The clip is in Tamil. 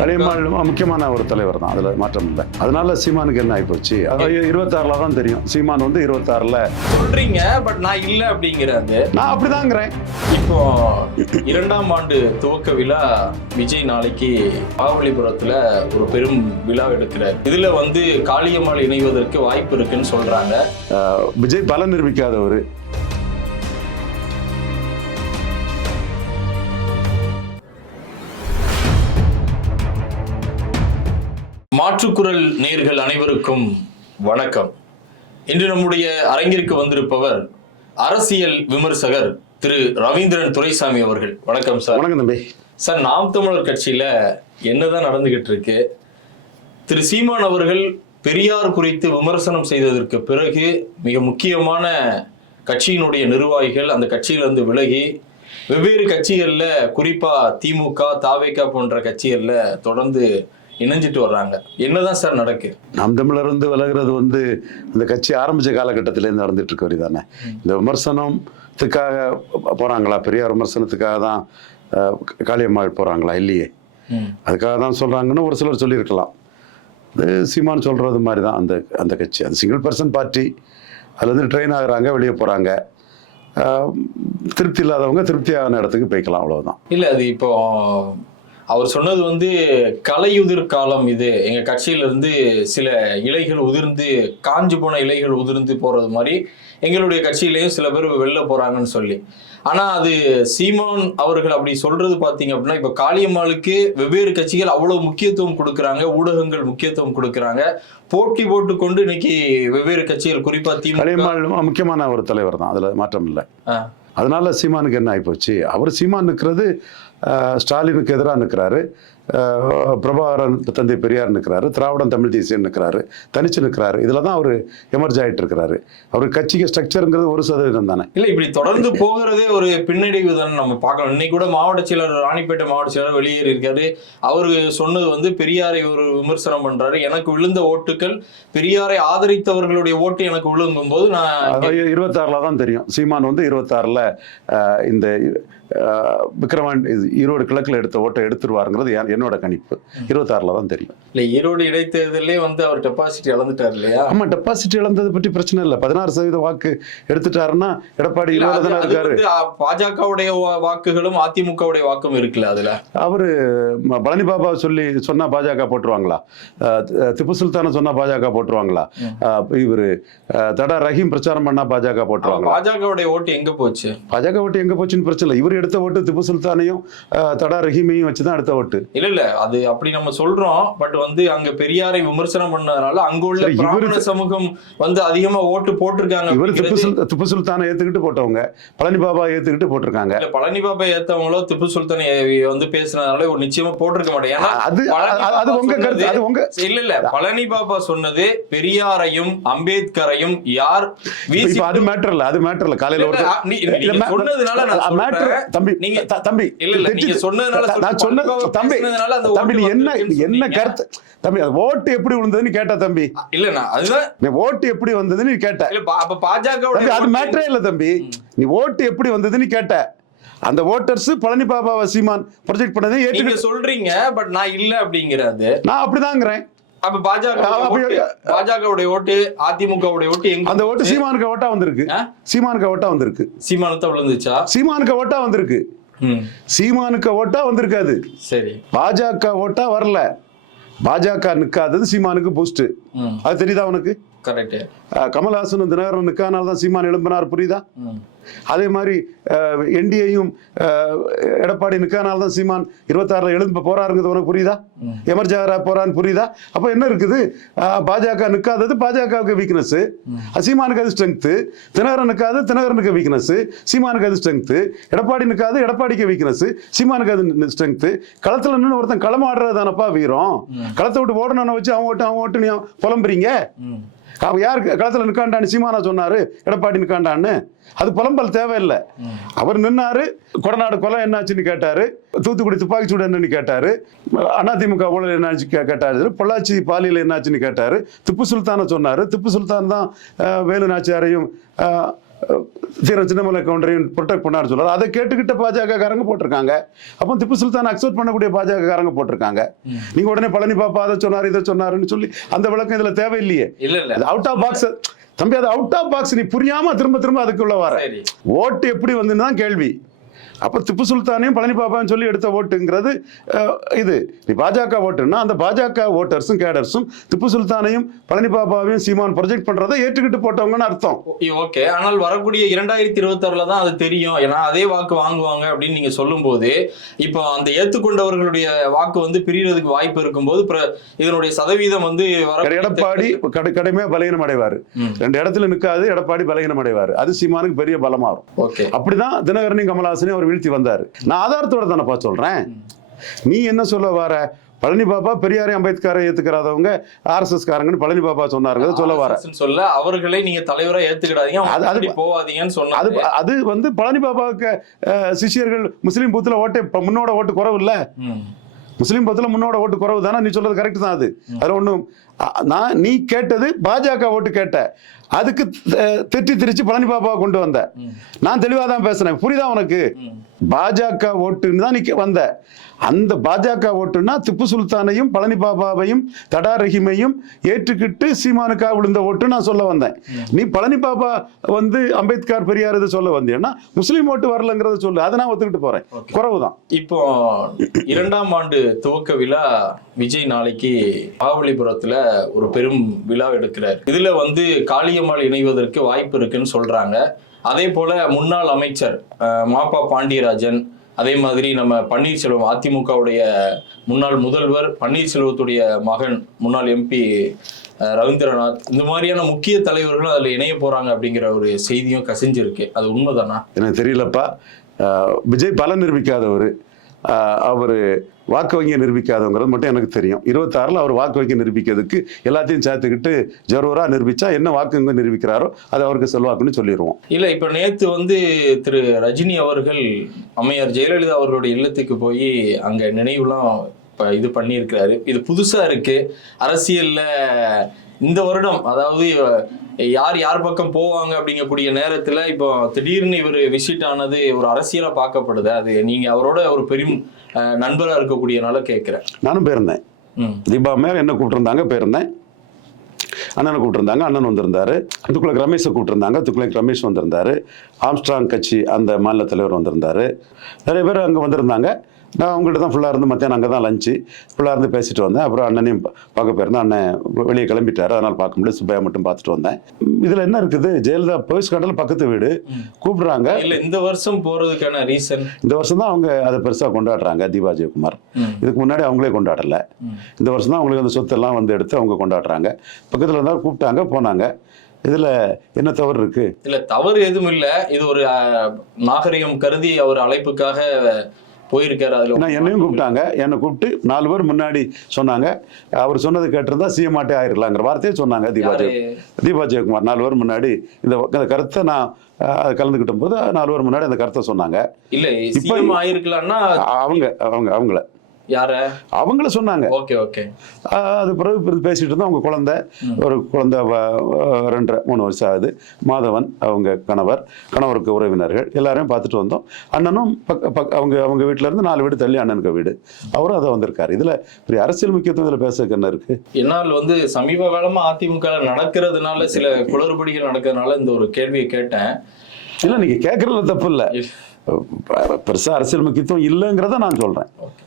கலைமாள் முக்கியமான ஒரு தலைவர் தான் அதுல மாற்றம் இல்லை. அதனால சீமானுக்கு என்ன ஆயிப்போச்சு? இருபத்தாறுல தான் தெரியும். சீமான் வந்து இருபத்தாறுல. சொல்றீங்க பட் நான் இல்ல அப்படிங்கிறாரு. நான் அப்படிதாங்கிறேன். இப்போ இரண்டாம் ஆண்டு துவக்க விழா விஜய் நாளைக்கு மகாபலிபுரத்துல ஒரு பெரும் விழா எடுக்கிறார். இதுல வந்து காளியம்மாள் இணைவதற்கு வாய்ப்பு இருக்குன்னு சொல்றாங்க. விஜய் பல நிரூபிக்காதவர். மாற்றுக்குரல் நேர்கள் அனைவருக்கும் வணக்கம். இன்று நம்முடைய அரங்கிற்கு வந்திருப்பவர் அரசியல் விமர்சகர் திரு ரவீந்திரன் துரைசாமி அவர்கள். வணக்கம் சார். வணக்கம் தம்பி. சார் நாம் தமிழர் கட்சியில என்னதான் நடந்துகிட்டு இருக்கு? திரு சீமான் அவர்கள் பெரியார் குறித்து விமர்சனம் செய்ததற்கு பிறகு மிக முக்கியமான கட்சியினுடைய நிர்வாகிகள் அந்த கட்சியிலிருந்து விலகி வெவ்வேறு கட்சிகள்ல குறிப்பா திமுக தாவேகா போன்ற கட்சிகள்ல தொடர்ந்து இணைஞ்சிட்டு வர்றாங்க. என்னதான் சார் நடக்கு? நாம் தமிழர் வந்து விலகுறது வந்து இந்த கட்சி ஆரம்பிச்ச காலகட்டத்திலேருந்து நடந்துட்டு இருக்க தானே இந்த விமர்சனத்துக்காக போறாங்களா? பெரியார் விமர்சனத்துக்காக தான் காளியம்மாள் போறாங்களா? இல்லையே. அதுக்காக தான் சொல்றாங்கன்னு ஒரு சிலர் சொல்லியிருக்கலாம். இது சீமான் சொல்றது மாதிரி தான் அந்த அந்த கட்சி. அது சிங்கிள் பர்சன் பார்ட்டி அதுல இருந்து ட்ரெயின் ஆகுறாங்க வெளியே போறாங்க. ஆஹ், திருப்தி இல்லாதவங்க திருப்தியான இடத்துக்கு போய்க்கலாம் அவ்வளவுதான். இல்ல அது இப்போ அவர் சொன்னது வந்து கலையுதிர் காலம் இது. எங்க கட்சியில இருந்து சில இலைகள் உதிர்ந்து காஞ்சு போன இலைகள் உதிர்ந்து போறது மாதிரி எங்களுடைய கட்சியிலயும் சில பேர் வெளில போறாங்கன்னு சொல்லி. ஆனா அது சீமான் அவர்கள் அப்படி சொல்றது பாத்தீங்க அப்படின்னா இப்ப காளியம்மாளுக்கு வெவ்வேறு கட்சிகள் அவ்வளவு முக்கியத்துவம் கொடுக்கறாங்க ஊடகங்கள் முக்கியத்துவம் கொடுக்கறாங்க. போட்டி போட்டு கொண்டு இன்னைக்கு வெவ்வேறு கட்சிகள் குறிப்பா திமுக முக்கியமான ஒரு தலைவர் தான். அதுல மாற்றம் இல்லை. அதனால சீமானுக்கு என்ன ஆகிப்போச்சு அவர் சீமான் நிற்கிறது ஸ்டாலினுக்கு எதிராக நிற்கிறாரு பிரபாகரன் தந்தை பெரியார் நிற்கிறாரு திராவிடம் தமிழ் தேசியம் நிற்கிறாரு தனிச்சு நிற்கிறாரு இதில் தான் அவர் எமர்ஜ் ஆகிட்டு இருக்கிறாரு அவர் கட்சிக்கு ஸ்ட்ரக்சருங்கிறது ஒரு சதவீதம் தானே. இல்ல இப்படி தொடர்ந்து போகிறதே ஒரு பின்னடைவு தானே நம்ம பார்க்கணும். இன்னைக்கு கூட மாவட்ட செயலர் ராணிப்பேட்டை மாவட்ட செயலர் வெளியேறி இருக்காரு அவரு சொன்னது வந்து பெரியாரை ஒரு விமர்சனம் பண்றாரு. எனக்கு விழுந்த ஓட்டுகள் பெரியாரை ஆதரித்தவர்களுடைய ஓட்டு எனக்கு விழுங்கும் போது நான் இருபத்தாறில் தான் தெரியும். சீமான் வந்து இருபத்தாறில் இந்த அஹ், விக்ரவாணி இது ஈரோடு கிழக்கில் எடுத்த ஓட்டை எடுத்துருவாருங்கிறது என்னோட கணிப்பு. இருபத்தாறில் தான் தெரியும். இல்ல ஈரோடு இடைத்தேர்தலே வந்து அவர் டெபாசிட் இழந்துட்டார் இல்லையா? ஆமா டெபாசிட் இழந்தது பற்றி பிரச்சனை இல்லை. பதினாறு சதவீத வாக்கு எடுத்துட்டாருன்னா எடப்பாடி இல்ல, இருபது அது- தானே அது இருக்காரு பாஜகவுடைய வாக்குகளும் அதிமுகவுடைய வாக்கும் இருக்குல்ல அதுல? அவரு பழனி பாபா சொல்லி சொன்னா பாஜக போட்டுருவாங்களா? திப்பு சுல்தானை சொன்னா பாஜக போட்டுருவாங்களா? இவரு தடா ரஹீம் பிரச்சாரம் பண்ணா பாஜக போட்டுருவாங்களா? பாஜகவுடைய ஓட்டு எங்க போச்சு? பாஜக ஓட்டு எங்க போச்சுன்னு பிரச்சனை இல்லை. இவர் எடுத்த ஓட்டு திப்பு சுல்தானையும் தடா ரஹீமையும் வச்சு தான் எடுத்த ஓட்டு. இல்ல இல்ல. அது அப்படி நம்ம சொல்றோம். பட் வந்து அங்க பெரியாரை விமர்சனம் பண்ணதுனால அங்க உள்ள பிராமண சமூகம் வந்து அதிகமா ஓட்டு போட்டிருக்காங்க இவர் திப்பு திப்பு சுல்தானை ஏத்துக்கிட்டு போட்டவங்க. பழனி பாபா ஏத்துக்கிட்டு போட்டிருக்காங்க. இல்ல பழனி பாபா ஏத்தவங்களோ திப்பு சுல்தான் வந்து பேசுனதுனால ஒரு நிச்சயமா போட்டிருக்க மாட்டேன். ஏன்னா அது உங்க கருத்து. அது சொன்னது- உங்க இல்ல இல்ல. பழனி பாபா சொன்னது பெரியாரையும் அம்பேத்கரையும் யார் வீசி அது மேட்டர் இல்ல. அது மேட்டர் இல்ல. காலையில ஒரு சொன்னதுனால நான் மேட்டர். தம்பி நீங்க- தம்பி இல்ல, இல்ல, நீங்க சொன்னதுனால நான் சொல்றேன். சொன்ன பாஜக தம்பி பேசுனதுனால அந்த தம்பி நீ என்ன என்ன. கருத்து? தம்பி அது ஓட்டு எப்படி விழுந்ததுன்னு கேட்ட தம்பி. இல்ல நான் அதுதான் நீ ஓட்டு எப்படி வந்ததுன்னு கேட்ட. அப்ப பாஜக தம்பி அது மேட்டரே இல்ல தம்பி. நீ ஓட்டு எப்படி வந்ததுன்னு கேட்ட. அந்த ஓட்டர்ஸ் பழனி பாபாவை சீமான் ப்ரொஜெக்ட் பண்ணதை நீங்க ஏற்றுக்கிட்டு சொல்றீங்க பட் நான் இல்ல அப்படிங்கிறது. நான் அப்படிதாங்கிறேன். அப்ப பாஜக பாஜகவுடைய ஓட்டு அதிமுகவுடைய ஓட்டு அந்த ஓட்டு சீமானுக்கு ஓட்டா வந்திருக்கு? சீமானுக்கு ஓட்டா வந்திருக்கு. சீமானத்தை விழுந்துச்சா? சீமானுக்கு ஓட்டா வந்திருக்கு. சீமானுக்கு ஓட்டா வந்திருக்காது. சரி. பாஜக ஓட்டா வரல. பாஜக நிக்காதது சீமானுக்கு பூஸ்ட் அது தெரியுதா உனக்கு? கரெக்ட் அஹ் கமல்ஹாசனும் தினகரன் நிற்கானால தான் சீமான் எழும்பினார் புரியுதா? அதே மாதிரி என்டிஏயும் எடப்பாடி நிற்கானால தான் சீமான் இருபத்தாறுல எழும்ப போறாருங்கிறது உனக்கு புரியுதா. எமர்ஜாரா போறான்னு புரியுதா? அப்போ என்ன இருக்குது? பாஜக நிற்காதது பாஜகவுக்கு வீக்னஸ் சீமானுக்கு அது ஸ்ட்ரென்த்து தினகரன் நிற்காது தினகரனுக்கு வீக்னஸ் சீமானுக்கு அது ஸ்ட்ரென்த்து எடப்பாடி நிற்காது எடப்பாடிக்கு வீக்னஸ் சீமானுக்கு அது ஸ்ட்ரென்த்து களத்தில் நின்று ஒருத்தன் களமாடுறது தானப்பா வீரம்? களத்தை விட்டு ஓடணும்னு வச்சு அவன் ஓட்டு அவன் ஓட்டு நீ புலம்புறீங்க? ம். அவன் யார் களத்தில் நிற்காண்டான்னு சீமானா சொன்னாரு எடப்பாடி நிற்காண்டான்னு அது புலம்பல் தேவையில்லை. அவர் நின்னாரு கொடநாடு கொலை என்னாச்சுன்னு கேட்டாரு தூத்துக்குடி துப்பாக்கி சூடு என்னன்னு கேட்டாரு அதிமுக ஊழல் என்னாச்சு கேட்டாரு பொள்ளாச்சி பாலியல் என்னாச்சுன்னு கேட்டாரு திப்பு சுல்தானை சொன்னாரு திப்பு சுல்தான் தான் வேலு நாச்சியாரையும் தீரன் சின்னமலை கவுண்டரையும் ப்ரொடெக்ட் பண்ணாரு சொல்றாரு அதை கேட்டுக்கிட்ட பாஜக காரங்க போட்டிருக்காங்க. அப்போ திப்பு சுல்தான் அக்செப்ட் பண்ணக்கூடிய பாஜக காரங்க போட்டிருக்காங்க. நீங்க உடனே பழனி பாப்பா அதை சொன்னாரு இதை சொன்னாருன்னு சொல்லி அந்த விளக்கம் இதுல தேவையில்லையே. இல்ல இல்ல. அது அவுட் ஆஃப் பாக்ஸ் தம்பி அது அவுட் ஆஃப் பாக்ஸ் நீ புரியாம திரும்ப திரும்ப அதுக்குள்ள வர. ஓட்டு எப்படி வந்துன்னு தான் கேள்வி. அப்ப திப்பு சுல்தானையும் பழனி பாப்பான்னு சொல்லி எடுத்த ஓட்டுங்கிறது இது. பாஜக ஓட்டுன்னா அந்த பாஜக ஓட்டர்ஸும் கேடர்ஸும் திப்பு சுல்தானையும் பழனி பாப்பாவையும் சீமான் ப்ரொஜெக்ட் பண்றதை ஏற்றுக்கிட்டு போட்டவங்கன்னு அர்த்தம். ஓகே ஆனால் வரக்கூடிய இரண்டாயிரத்தி இருபத்தாறுல தான் அது தெரியும். ஏன்னா அதே வாக்கு வாங்குவாங்க அப்படின்னு நீங்க சொல்லும்போது இப்போ அந்த ஏத்துக்கொண்டவர்களுடைய வாக்கு வந்து பிரியறதுக்கு வாய்ப்பு இருக்கும்போது இதனுடைய சதவீதம் வந்து எடப்பாடி கடை கடுமையா பலகீனம் அடைவாரு. ரெண்டு இடத்துல நிற்காது எடப்பாடி பலகீனம் அடைவாரு. அது சீமானுக்கு பெரிய பலமா இருக்கும் ஓகே அப்படிதான் தினகரனையும் கமலஹாசனையும் அவர் வீழ்த்தி வந்தாரு. நான் ஆதாரத்தோட தானப்பா சொல்றேன். நீ என்ன சொல்ல வர? பழனி பாப்பா பெரியாரையும் அம்பேத்கரை ஏத்துக்கிறாதவங்க ஆர்எஸ்எஸ் காரங்கன்னு பழனி பாப்பா சொன்னாருங்கிறத சொல்ல வர. சொல்ல அவர்களை நீங்க தலைவரா ஏத்துக்கிடாதீங்க அது- அது அது- அது போவாதீங்கன்னு அது வந்து பழனி பாபாவுக்கு சிஷ்யர்கள் முஸ்லீம் பூத்துல ஓட்டு முன்னோட ஓட்டு குறவு இல்ல. முஸ்லீம் பத்துல முன்னோட ஓட்டு குறவு தானே நீ சொல்றது கரெக்ட் தான் அது. அதுல அ- நான் நீ கேட்டது பாஜக ஓட்டு கேட்ட. அதுக்கு திட்டி திரிச்சு பழனி பாபாவை கொண்டு வந்த. நான் தெளிவா தான் பேசுனேன். புரியுதா உனக்கு. பாஜக ஓட்டுன்னு தான் நீ வந்த. அந்த பாஜக ஓட்டுன்னா திப்பு சுல்தானையும் பழனி பாபாவையும் தடா ரஹீமையும் ஏற்றுக்கிட்டு சீமானுக்காக விழுந்த ஓட்டு நான் சொல்ல வந்தேன். நீ பழனி பாபா வந்து அம்பேத்கர் பெரியார் இது சொல்ல வந்தேன்னா முஸ்லீம் ஓட்டு வரலங்கிறத சொல்லு. அதை நான் ஒத்துக்கிட்டு போறேன். குறவு தான் இப்போ இரண்டாம் ஆண்டு துவக்க விழா விஜய் நாளைக்கு மகாபலிபுரத்துல ஒரு பெரும் விழா எடுக்கிறார். இதுல வந்து காளியம்மாள் இணைவதற்கு வாய்ப்பு இருக்குன்னு சொல்றாங்க. அதே போல முன்னாள் அமைச்சர் மாப்பா பாண்டியராஜன் அதே மாதிரி நம்ம பன்னீர்செல்வம் அதிமுகவுடைய முன்னாள் முதல்வர் பன்னீர்செல்வத்துடைய மகன் முன்னாள் எம்பி ரவீந்திரநாத் இந்த மாதிரியான முக்கிய தலைவர்களும் அதில் இணைய போறாங்க அப்படிங்கிற ஒரு செய்தியும் கசிஞ்சிருக்கு. அது உண்மைதானா? எனக்கு தெரியலப்பா. விஜய் பல நிரூபிக்காதவர். அவர் வாக்கு வங்கியை நிரூபிக்காதவங்கிறது மட்டும் எனக்கு தெரியும். இருபத்தாறில் அவர் வாக்கு வங்கி நிரூபிக்கிறதுக்கு எல்லாத்தையும் சேர்த்துக்கிட்டு ஜரூரா நிரூபிச்சா என்ன வாக்கு வங்கி நிரூபிக்கிறாரோ அது அவருக்கு செல்வாக்குன்னு சொல்லிடுவோம் இல்ல இப்ப நேத்து வந்து திரு ரஜினி அவர்கள் அம்மையார் ஜெயலலிதா அவர்களுடைய இல்லத்துக்கு போய் அங்க நினைவுலாம் இது பண்ணியிருக்கிறாரு. இது புதுசா இருக்கு. அரசியல்ல இந்த வருடம் அதாவது யார் யார் பக்கம் போவாங்க அப்படிங்கக்கூடிய நேரத்துல இப்போ திடீர்னு இவர் விசிட் ஆனது ஒரு அரசியலா பார்க்கப்படுது. அது நீங்க அவரோட ஒரு பெரும் அஹ், நண்பரா இருக்கக்கூடியனால கேட்கிறேன் நானும் போயிருந்தேன். தீபா மேயர் என்ன கூப்பிட்டுருந்தாங்க? போயிருந்தேன். அண்ணனை கூப்பிட்டுருந்தாங்க அண்ணன் வந்திருந்தாரு. துக்குளக் ரமேஷை கூப்பிட்டுருந்தாங்க துக்குளக் ரமேஷ் வந்திருந்தாரு. ஆம்ஸ்ட்ராங் கட்சி அந்த மாநில தலைவர் வந்திருந்தாரு. நிறைய பேர் அங்கே வந்திருந்தாங்க. நான் அவங்கள்ட்ட தான் ஃபுல்லாக இருந்து மத்தியானம் அங்கே தான் லஞ்சு ஃபுல்லாக இருந்து பேசிட்டு வந்தேன். அப்புறம் அண்ணனையும் பார்க்க போயிருந்தேன். அண்ணன் வெளியே கிளம்பிட்டாரு. அதனால் பார்க்க முடியல. சுப்பையா மட்டும் பார்த்துட்டு வந்தேன். இதில் என்ன இருக்குது? ஜெயலலிதா போய்ஸ் காட்டில் பக்கத்து வீடு. கூப்பிடுறாங்க. இல்ல இந்த வருஷம் போறதுக்கான ரீசன் இந்த வருஷம் தான் அவங்க அதை பெருசாக கொண்டாடுறாங்க தீபா ஜெயக்குமார். இதுக்கு முன்னாடி அவங்களே கொண்டாடல. இந்த வருஷம் தான் அவங்களுக்கு அந்த சொத்தெல்லாம் வந்து எடுத்து அவங்க கொண்டாடுறாங்க. பக்கத்தில் இருந்தால் கூப்பிட்டாங்க போனாங்க. இதில் என்ன தவறு இருக்கு? இல்ல தவறு எதுவும் இல்ல. இது ஒரு நாகரிகம் கருதி அவர் அழைப்புக்காக போயிருக்காரு அதுல நான் என்னையும் கூப்பிட்டாங்க. என்னை கூப்பிட்டு நாலு பேர் முன்னாடி சொன்னாங்க. அவர் சொன்னது கேட்டிருந்தா சிஎம் ஆட்டே ஆயிரலாங்கிற வார்த்தையே சொன்னாங்க தீபா தீபா ஜெயக்குமார். நாலு பேர் முன்னாடி இந்த இந்த கருத்தை நான் கலந்துக்கிட்ட போது நாலு பேர் முன்னாடி அந்த கருத்தை சொன்னாங்க. இல்ல இப்ப- ஆயிருக்கலாம்னா அவங்க அவங்க அவங்கள. யார? அவங்கள சொன்னாங்க. Okay okay. அது பிறகு பேசிட்டு இருந்தோம். அவங்க குழந்தை ஒரு குழந்தை ரெண்டரை மூணு வருஷம் ஆகுது. மாதவன் அவங்க கணவர் கணவருக்கு உறவினர்கள் எல்லாரையும் பார்த்துட்டு வந்தோம். அண்ணனும் பக்க பக்க அவங்க அவங்க வீட்டுல இருந்து நாலு வீடு தள்ளி அண்ணனுக்கு வீடு. அவரும் அதை வந்திருக்காரு. இதுல பெரிய அரசியல் முக்கியத்துவம் இதுல பேசுறதுக்கு என்ன இருக்கு? என்னால் வந்து சமீப காலமா அதிமுக நடக்கிறதுனால சில குளறுபடிகள் நடக்கிறதுனால இந்த ஒரு கேள்வியை கேட்டேன். இல்ல நீங்க கேட்கறதுல தப்பு இல்ல. பெருசா அரசியல் முக்கியத்துவம் இல்லைங்கிறத நான் சொல்றேன். ஓகே